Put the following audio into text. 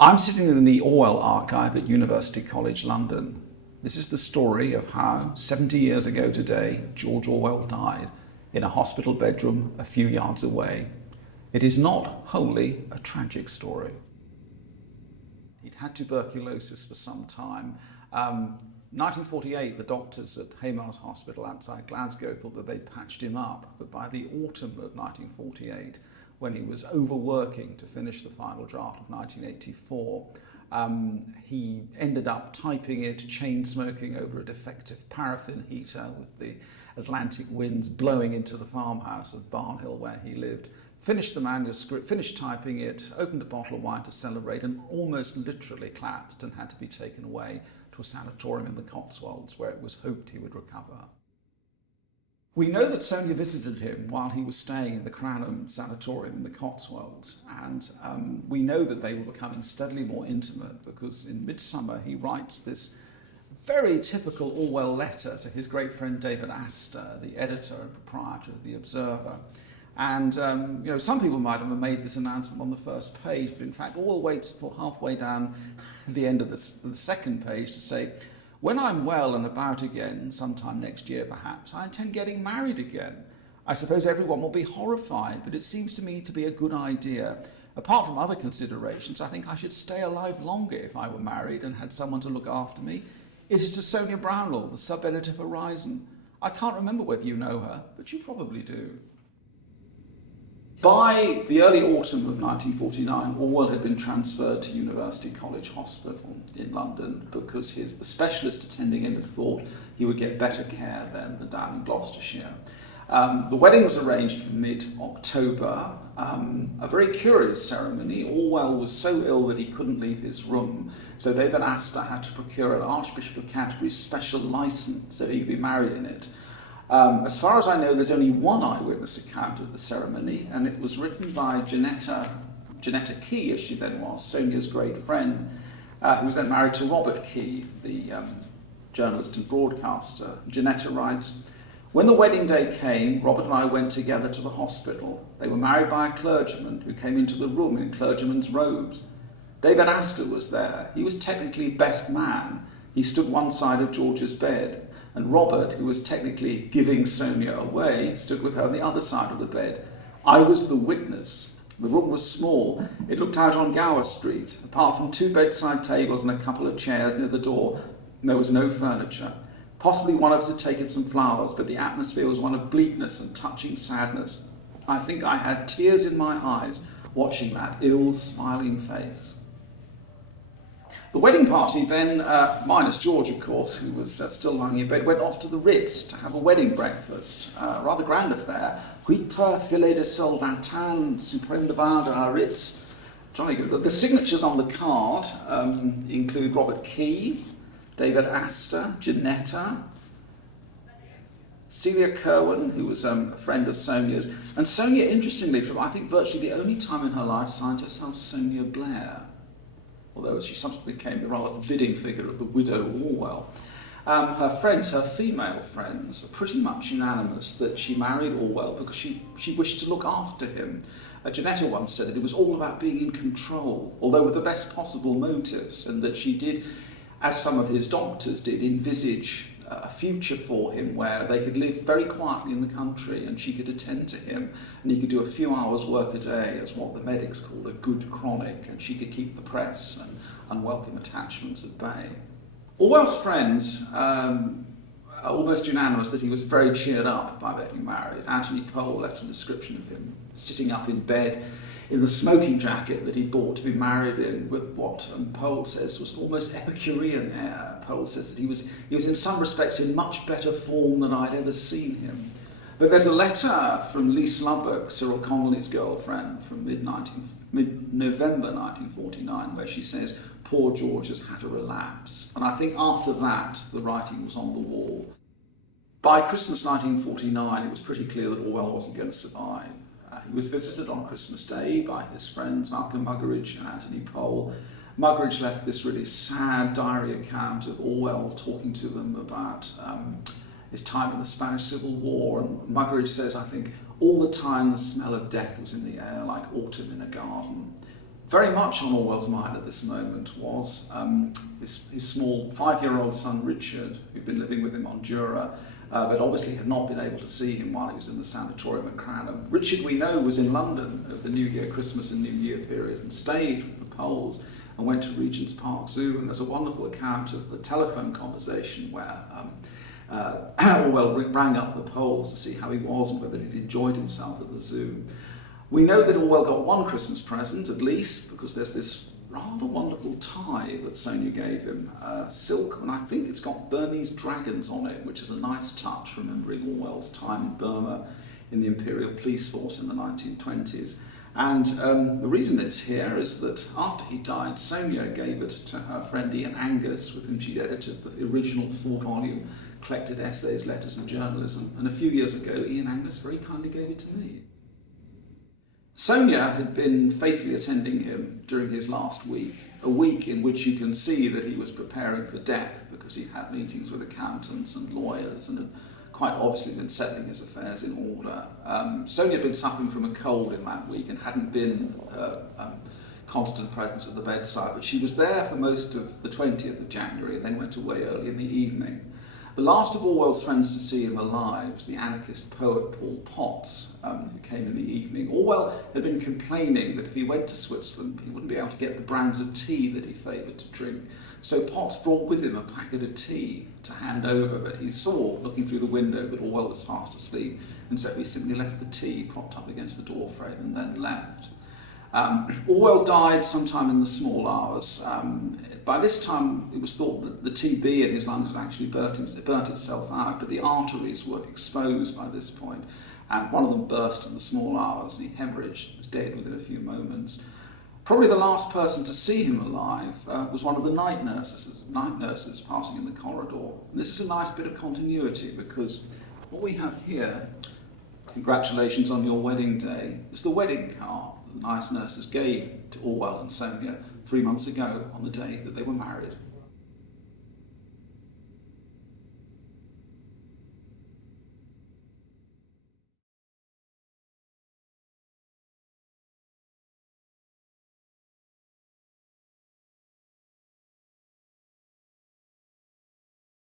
I'm sitting in the Orwell Archive at University College London. This is the story of how 70 years ago today George Orwell died in a hospital bedroom a few yards away. It is not wholly a tragic story. He'd had tuberculosis for some time. 1948, the doctors at Haymar's Hospital outside Glasgow thought that they'd patched him up, but by the autumn of 1948, when he was overworking to finish the final draft of 1984, he ended up typing it, chain smoking over a defective paraffin heater with the Atlantic winds blowing into the farmhouse of Barnhill where he lived, finished the manuscript, finished typing it, opened a bottle of wine to celebrate, and almost literally collapsed and had to be taken away to a sanatorium in the Cotswolds where it was hoped he would recover. We know that Sonia visited him while he was staying in the Cranham Sanatorium in the Cotswolds, and we know that they were becoming steadily more intimate because in midsummer he writes this very typical Orwell letter to his great friend David Astor, the editor and proprietor of The Observer. And some people might have made this announcement on the first page, but in fact Orwell waits till halfway down the end of the second page to say, "When I'm well and about again, sometime next year perhaps, I intend getting married again. I suppose everyone will be horrified, but it seems to me to be a good idea. Apart from other considerations, I think I should stay alive longer if I were married and had someone to look after me. It is to Sonia Brownell, the sub-editor of Horizon. I can't remember whether you know her, but you probably do." By the early autumn of 1949, Orwell had been transferred to University College Hospital in London because the specialist attending him had thought he would get better care than down in Gloucestershire. The wedding was arranged for mid-October, a very curious ceremony. Orwell was so ill that he couldn't leave his room, so David Astor had to procure an Archbishop of Canterbury's special licence so he could be married in it. As far as I know, there's only one eyewitness account of the ceremony, and it was written by Janetta Key, as she then was, Sonia's great friend, who was then married to Robert Key, the journalist and broadcaster. Janetta writes, "When the wedding day came, Robert and I went together to the hospital. They were married by a clergyman who came into the room in clergyman's robes. David Astor was there. He was technically best man. He stood one side of George's bed. And Robert, who was technically giving Sonia away, stood with her on the other side of the bed. I was the witness. The room was small. It looked out on Gower Street. Apart from two bedside tables and a couple of chairs near the door, there was no furniture. Possibly one of us had taken some flowers, but the atmosphere was one of bleakness and touching sadness. I think I had tears in my eyes watching that ill, smiling face." The wedding party then, minus George of course, who was still lying in bed, went off to the Ritz to have a wedding breakfast. Rather grand affair. 8 filets de sole d'Antin, suprême de vin de la Ritz. Jolly good. The signatures on the card include Robert Key, David Astor, Janetta, Celia Kerwin, who was a friend of Sonia's, and Sonia, interestingly, from I think virtually the only time in her life, signed herself Sonia Blair, although she subsequently became the rather forbidding figure of the widow Orwell. Her friends, her female friends, are pretty much unanimous that she married Orwell because she wished to look after him. Janetta once said that it was all about being in control, although with the best possible motives, and that she did, as some of his doctors did, envisage a future for him where they could live very quietly in the country and she could attend to him and he could do a few hours work a day as what the medics called a good chronic, and she could keep the press and unwelcome attachments at bay. Orwell's friends are almost unanimous that he was very cheered up by getting married. Antohny Powel left a description of him sitting up in bed in the smoking jacket that he bought to be married in, with what Powell says was almost Epicurean air. Powell says that he was in some respects in much better form than I'd ever seen him. But there's a letter from Lise Lubbock, Cyril Connolly's girlfriend, from mid-November 1949, where she says, "Poor George has had a relapse." And I think after that, the writing was on the wall. By Christmas 1949, it was pretty clear that Orwell wasn't going to survive. He was visited on Christmas Day by his friends Malcolm Muggeridge and Antohny Powel. Muggeridge left this really sad diary account of Orwell talking to them about his time in the Spanish Civil War, and Muggeridge says, I think, all the time the smell of death was in the air like autumn in a garden. Very much on Orwell's mind at this moment was his small 5-year-old son Richard, who'd been living with him on Jura, but obviously had not been able to see him while he was in the sanatorium at Cranham. Richard, we know, was in London over the New Year, Christmas and New Year period, and stayed with the Powells and went to Regent's Park Zoo. And there's a wonderful account of the telephone conversation where Orwell rang up the Powells to see how he was and whether he'd enjoyed himself at the zoo. We know that Orwell got one Christmas present, at least, because there's this rather wonderful tie that Sonia gave him, silk, and I think it's got Burmese dragons on it, which is a nice touch, remembering Orwell's time in Burma in the Imperial Police Force in the 1920s. And the reason it's here is that after he died, Sonia gave it to her friend Ian Angus, with whom she'd edited the original 4-volume collected essays, letters and journalism. And a few years ago, Ian Angus very kindly gave it to me. Sonia had been faithfully attending him during his last week, a week in which you can see that he was preparing for death because he'd had meetings with accountants and lawyers and had quite obviously been settling his affairs in order. Sonia had been suffering from a cold in that week and hadn't been her constant presence at the bedside, but she was there for most of the 20th of January and then went away early in the evening. The last of Orwell's friends to see him alive was the anarchist poet Paul Potts, who came in the evening. Orwell had been complaining that if he went to Switzerland, he wouldn't be able to get the brands of tea that he favoured to drink. So Potts brought with him a packet of tea to hand over, but he saw, looking through the window, that Orwell was fast asleep, and so he simply left the tea propped up against the door frame and then left. Orwell died sometime in the small hours. By this time, it was thought that the TB in his lungs had actually burnt itself out, but the arteries were exposed by this point, and one of them burst in the small hours, and he hemorrhaged, was dead within a few moments. Probably the last person to see him alive was one of the night nurses passing in the corridor. And this is a nice bit of continuity, because what we have here, congratulations on your wedding day, is the wedding card the night nurses gave to Orwell and Sonia 3 months ago on the day that they were married.